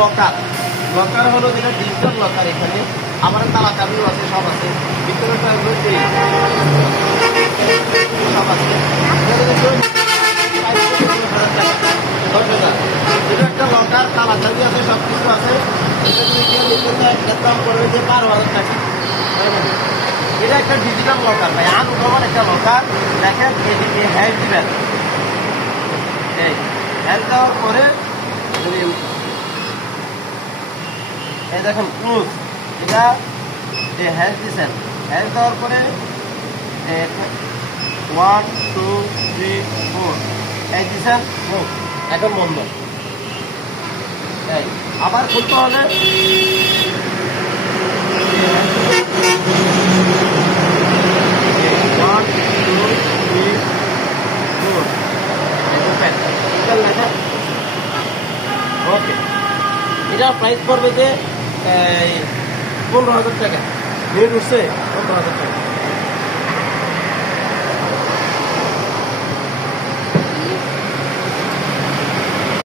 Locker. Locker হলো যেটা digital locker. এখানে আমার তালা চাবিও আছে, সব আছে। ভিতরে সব আছে। এটা একটা লকার, তালা চাবি আছে, সব কিছু আছে। এটা যদি কেউ নিতে চায় এটার দাম পড়বে যে 12,000 টাকা। এটা একটা ডিজিটাল লকার ভাই, আনকমন একটা লকার। দেখেন এদিকে হ্যান্ড দিবেন, এই হ্যান্ড দেওয়ার পরে এই দেখেন ক্লোজ। এটা হ্যান্ড দিচ্ছেন, হ্যান্ড দেওয়ার পরে 1 2 3 4 এই দিচ্ছেন, এখন বন্ধ। এই আবার খুলতে হলে ওকে। এটার প্রাইস পড়বে যে 15,000 টাকা। রেট উঠছে 15,000 টাকা।